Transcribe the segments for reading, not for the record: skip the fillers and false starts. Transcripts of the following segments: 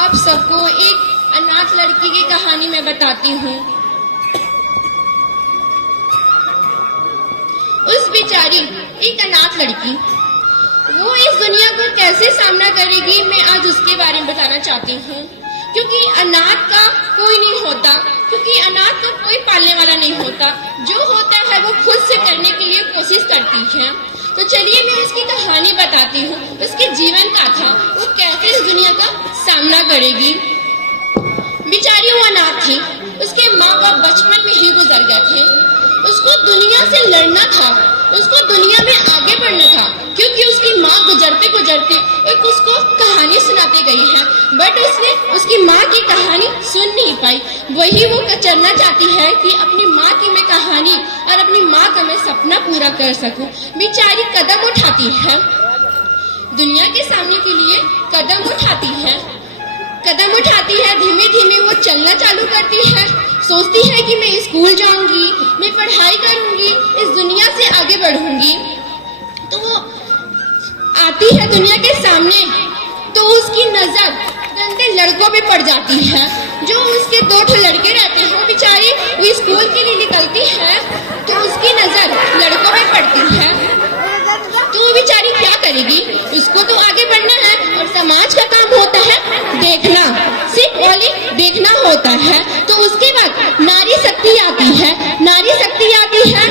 आप सबको एक अनाथ लड़की की कहानी मैं बताती हूँ। उस बेचारी एक अनाथ लड़की, वो इस दुनिया को कैसे सामना करेगी, मैं आज उसके बारे में बताना चाहती हूँ। क्योंकि अनाथ का कोई नहीं होता, क्योंकि अनाथ को कोई पालने वाला नहीं होता। जो होता है वो खुद से करने के लिए कोशिश करती है। तो चलिए मैं उसकी कहानी बताती हूँ, उसके जीवन का था, वो कैसे इस दुनिया का सामना करेगी। बेचारी वो अनाथ थी, उसके माँ बाप बचपन में ही गुजर गए थे। उसको दुनिया से लड़ना था, उसको दुनिया में आगे बढ़ना था, क्योंकि उसकी माँ गुजरते गुजरते एक उसको कहानी सुनाते गई है, बट उसने उसकी माँ की कहानी सुन नहीं पाई। वही वो करना चाहती है कि अपनी माँ की मैं कहानी और अपनी माँ का मैं सपना पूरा कर सकूं। बेचारी कदम उठाती है, दुनिया के सामने के लिए कदम उठाती है, कदम उठाती है। धीमे धीमे वो चलना चालू करती है, सोचती है कि मैं स्कूल जाऊंगी, मैं पढ़ाई करूंगी, इस दुनिया से आगे बढ़ूंगी। तो वो आती है दुनिया के सामने, तो उसकी नजर गंदे लड़कों पे पड़ जाती है। जो उसके 2 लड़के रहते हैं, बेचारी वो स्कूल के लिए निकलती है तो उसकी नजर लड़कों पे पड़ती है। तो वो बेचारी क्या करेगी, उसको तो आगे बढ़ना है और समाज का काम होता है देखना, सिर्फ ओनली देखना होता है। तो उसके बाद नारी शक्ति आती है, नारी शक्ति आती है,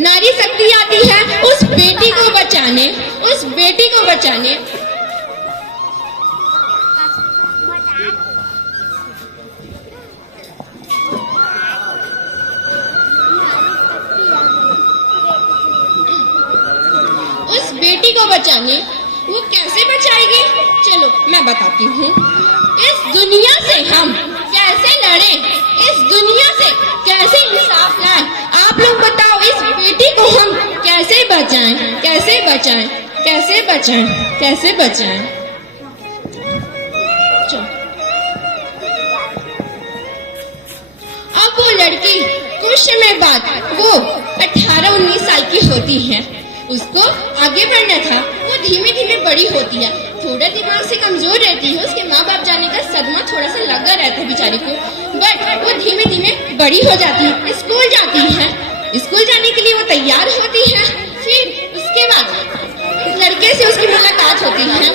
नारी शक्ति आती है उस बेटी को बचाने, उस बेटी को बचाने। उस बेटी को बचाने वो कैसे बचाएगी, चलो मैं बताती हूँ। इस दुनिया से हम कैसे लड़े, इस दुनिया से कैसे इंसाफ लाए, आप लोग बताओ। इस बेटी को हम कैसे बचाएं, कैसे बचाएं, कैसे बचाएं, कैसे बचाएं। अब वो लड़की कुछ समय बाद वो 18-19 साल की होती है, उसको आगे बढ़ना था। वो धीमे धीमे बड़ी होती है, थोड़ा दिमाग से कमजोर रहती है, उसके माँ बाप जाने का सदमा थोड़ा सा लगा रहता है बेचारी को, बट वो धीमे धीमे बड़ी हो जाती है, स्कूल जाती है, स्कूल जाने के लिए वो तैयार होती है। फिर उसके बाद लड़के से उसकी मुलाकात होती है,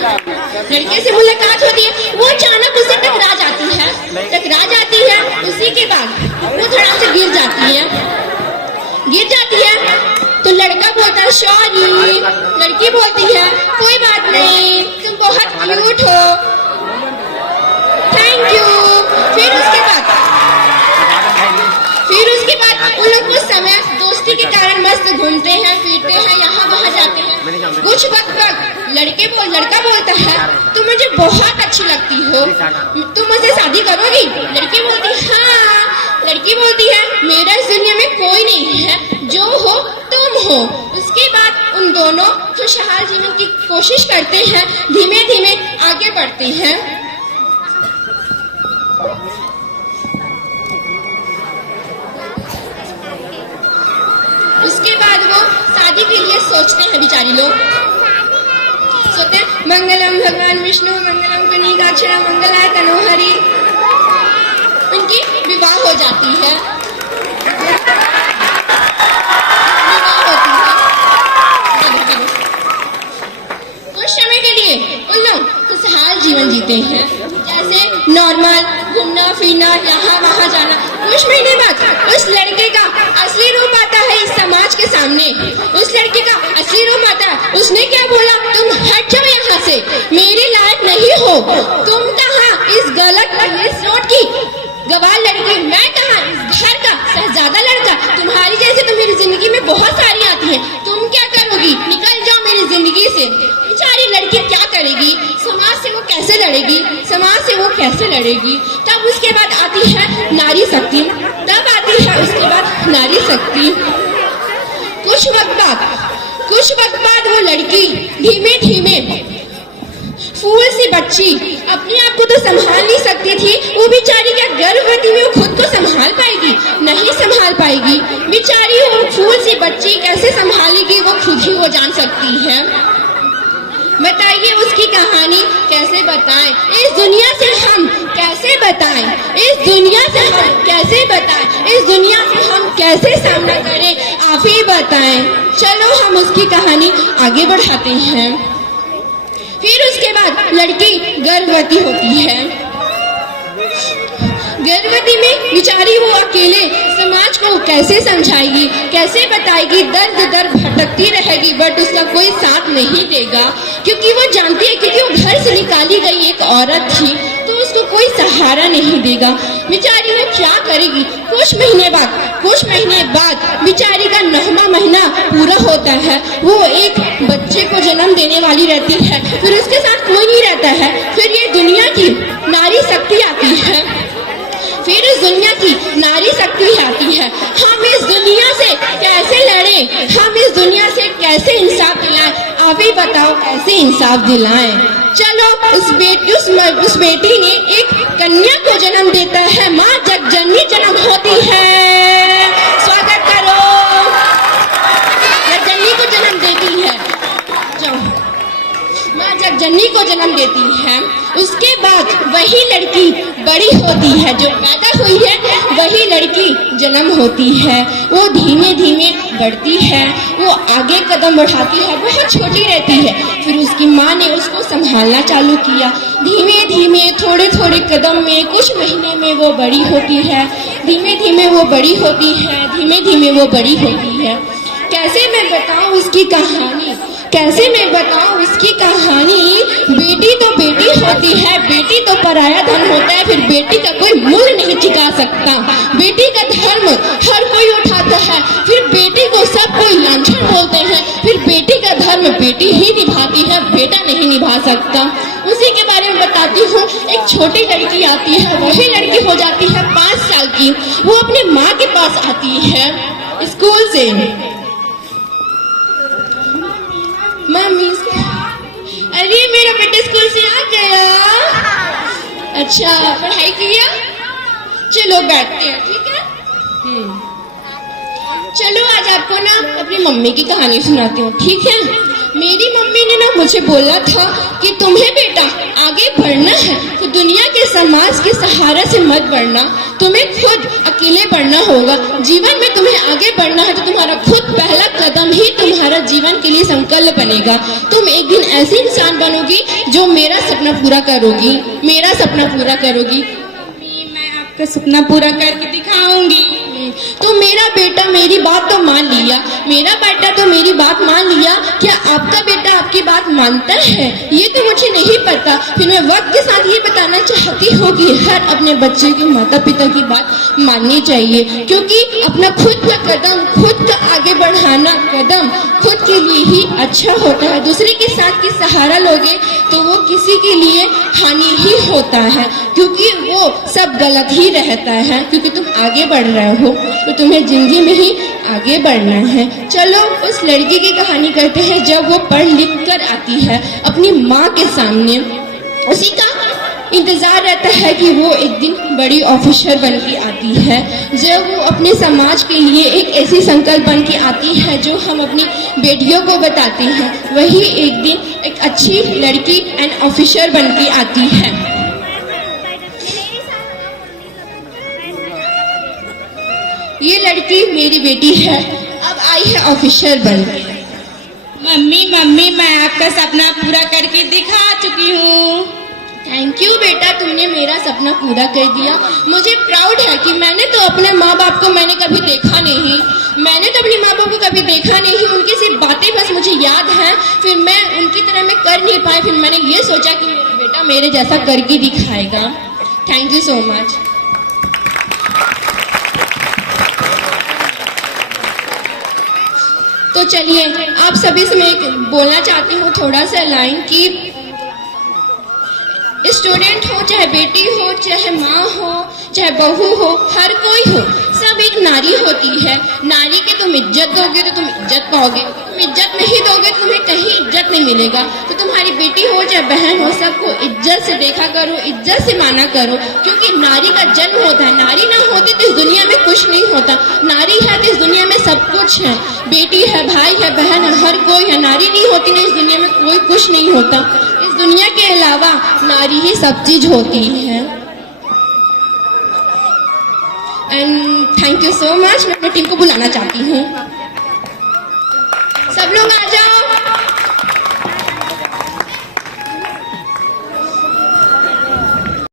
लड़के से मुलाकात होती है, वो अचानक उससे टकरा जाती है, टकरा जाती है। उसी के बाद वो थोड़ा सा गिर जाती है, गिर जाती है तो लड़का बोलता है सॉरी, लड़की बोलती है कोई बात नहीं, तुम बहुत क्यूट हो, थैंक यू। फिर उसके बाद उन लोग कुछ समय दोस्ती के कारण मस्त घूमते हैं, फिरते हैं, यहाँ वहाँ जाते हैं। कुछ वक्त बाद लड़का बोलता है तुम मुझे बहुत अच्छी लगती हो, तुम मुझसे शादी करोगी? लड़की बोलती है हाँ। लड़की बोलती है मेरा इस दुनिया में कोई नहीं है, जो हो तुम हो। उसके बाद उन दोनों खुशहाल जीवन की कोशिश करते हैं, धीमे धीमे आगे बढ़ते हैं। उसके बाद वो शादी के लिए सोचते हैं, बेचारी लोग सोचते हैं मंगलम भगवान विष्णु मंगलम कनिकाक्षरम मंगलाय तनोहरि। उनकी विवाह हो जाती है, कुछ समय के लिए उन लोग खुशहाल जीवन जीते हैं, जैसे नॉर्मल घूमना फिरना, यहाँ वहाँ जाना। कुछ महीने बाद उस लड़के का असली रूप आता है इस समाज के सामने, उस लड़के का असली रूप आता है। उसने क्या बोला, तुम हट जाओ यहाँ से, मेरे लायक नहीं हो, तुम कहाँ इस गलत इस रोड की गवार लड़की, मैं कहाँ इस घर का शहजादा लड़का, तुम्हारी जैसे तो मेरी जिंदगी में बहुत सारी आती है, तुम क्या करोगी, निकल जाओ मेरी जिंदगी से। बेचारी लड़की क्या करेगी, समाज से वो कैसे लड़ेगी, समाज से वो कैसे लड़ेगी। तब उसके बाद आती है नारी शक्ति, तब आती है उसके बाद नारी शक्ति। कुछ वक्त बाद वो लड़की धीमे धीमे फूल सी बच्ची, अपने आप को तो संभाल नहीं सकती थी, वो बेचारी क्या गर्भवती में वो खुद को संभाल पाएगी? नहीं संभाल पाएगी। बेचारी वो फूल सी बच्ची कैसे संभालेगी, वो खुद ही वो जान सकती है। बताइए उसकी कहानी कैसे बताएं, इस दुनिया से हम कैसे बताएं, इस दुनिया से हम कैसे बताएं, इस दुनिया से हम कैसे सामना करें, आप ही बताएं। चलो हम उसकी कहानी आगे बढ़ाते हैं। फिर उसके बाद लड़की गर्भवती होती है। गर्भवती में बेचारी वो अकेले समाज को कैसे समझाएगी, कैसे बताएगी, दर्द दर्द भटकती रहेगी, बट उसका कोई साथ नहीं देगा, क्योंकि वो जानती है क्योंकि वो घर से निकाली गई एक औरत थी, तो उसको कोई सहारा नहीं देगा। बेचारी वो क्या करेगी। कुछ महीने बाद बेचारी का 9वां महीना पूरा होता है, वो एक बच्चे को जन्म देने वाली रहती है, फिर उसके साथ कोई नहीं रहता है। फिर ये दुनिया की नारी शक्ति आती है, फिर इस दुनिया की नारी शक्ति आती है। हम इस दुनिया से कैसे लड़ें, हम इस दुनिया से कैसे इंसाफ दिलाएं, आप ही बताओ कैसे इंसाफ दिलाएं। चलो उस बेटी ने एक कन्या को जन्म देता है, माँ जगजननी जन्म होती है। स्वागत करो, जगजननी को जन्म देती है, जाओ, माँ जगजननी को जन्म देती है। उसके बाद वही लड़की बड़ी होती है, जो पैदा हुई है वही लड़की जन्म होती है। वो धीमे धीमे बढ़ती है, वो आगे कदम बढ़ाती है, बहुत छोटी रहती है। फिर उसकी माँ ने उसको संभालना चालू किया, धीमे धीमे थोड़े थोड़े कदम में, कुछ महीने में वो बड़ी होती है, धीमे धीमे वो बड़ी होती है, धीमे धीमे वो बड़ी होती है। कैसे मैं बताऊं उसकी कहानी, कैसे मैं बताऊं उसकी कहानी। बेटी तो बेटी होती है, बेटी तो पराया धन होता है, फिर बेटी का कोई मूल्य नहीं चुका सकता। बेटी का धर्म हर कोई उठाता है, फिर बेटी को सब कोई लांछन बोलते हैं, फिर बेटी का धर्म बेटी ही निभाती है, बेटा नहीं निभा सकता। उसी के बारे में बताती हूँ। एक छोटी लड़की आती है, वही लड़की हो जाती है 5 साल की। वो अपनी माँ के पास आती है स्कूल से। मम्मी, अरे मेरा बेटा स्कूल से आ गया, अच्छा पढ़ाई किया, चलो बैठते हैं, ठीक है। चलो आज आपको ना अपनी मम्मी की कहानी सुनाती हूँ, ठीक है। मेरी मम्मी ने ना मुझे बोला था कि तुम्हें बेटा आगे बढ़ना है तो दुनिया के समाज के सहारा से मत बढ़ना, तुम्हें खुद अकेले बढ़ना होगा। जीवन में तुम्हें आगे बढ़ना है तो तुम्हारा खुद पहला कदम ही तुम्हारा जीवन के लिए संकल्प बनेगा। तुम एक दिन ऐसी इंसान बनोगी जो मेरा सपना पूरा करोगी, मेरा सपना पूरा करोगी। मैं आपका सपना पूरा करके दिखाऊंगी। तो मेरा बेटा मेरी बात तो मान लिया, मेरा बेटा तो मेरी बात मान लिया, क्या आपका बेटा आपकी बात मानता है ये तो मुझे नहीं पता। फिर मैं वक्त के साथ ये बताना चाहती हूँ कि हर अपने बच्चे के माता पिता की बात माननी चाहिए, क्योंकि अपना खुद का कदम, खुद का आगे बढ़ाना कदम खुद के लिए ही अच्छा होता है। दूसरे के साथ की सहारा लोगे तो वो किसी के लिए हानि ही होता है, क्योंकि वो सब गलत ही रहता है। क्योंकि तुम आगे बढ़ रहे हो तो तुम्हें जिंदगी में ही आगे बढ़ना है। चलो उस लड़की की कहानी करते हैं। जब वो पढ़ लिख कर आती है अपनी माँ के सामने, उसी का इंतजार रहता है कि वो एक दिन बड़ी ऑफिसर बन के आती है। जब वो अपने समाज के लिए एक ऐसी संकल्प बन के आती है जो हम अपनी बेटियों को बताते हैं, वही एक दिन एक अच्छी लड़की एंड ऑफिसर बन के आती है। ये लड़की मेरी बेटी है, अब आई है ऑफिसर बन के। मम्मी मैं आपका सपना पूरा करके दिखा चुकी हूँ। थैंक यू बेटा, तुमने मेरा सपना पूरा कर दिया। मुझे प्राउड है कि मैंने तो अपने माँ बाप को मैंने कभी देखा नहीं, मैंने तो अपने माँ बाप को कभी देखा नहीं, उनकी सिर्फ बातें बस मुझे याद हैं। फिर मैं उनकी तरह मैं कर नहीं पाई, फिर मैंने ये सोचा कि मेरा बेटा मेरे जैसा करके दिखाएगा। Thank you so much. तो चलिए आप सभी से मैं बोलना चाहती हूँ थोड़ा सा लाइन कि स्टूडेंट हो, चाहे बेटी हो, चाहे माँ हो, चाहे बहू हो, हर कोई हो, सब एक नारी होती है। नारी के तुम इज्जत दोगे तो तुम इज्जत पाओगे, तुम इज्जत नहीं दोगे तो तुम्हें कहीं इज्जत नहीं मिलेगा। तो तुम्हारी बेटी बेटी हो चाहे बहन हो, सबको इज्जत से देखा करो, इज्जत से माना करो, क्योंकि नारी का जन्म होता है। नारी ना होती तो इस दुनिया में कुछ नहीं होता। नारी है तो इस दुनिया में सब कुछ है। बेटी है, भाई है, बहन है, हर कोई है। नारी नहीं होती ना इस दुनिया में कोई कुछ नहीं होता। इस दुनिया के अलावा नारी ही सब चीज होती है। And thank you so much. मैं अपनी टीम को बुलाना चाहती हूँ। सब लोग आ जाओ।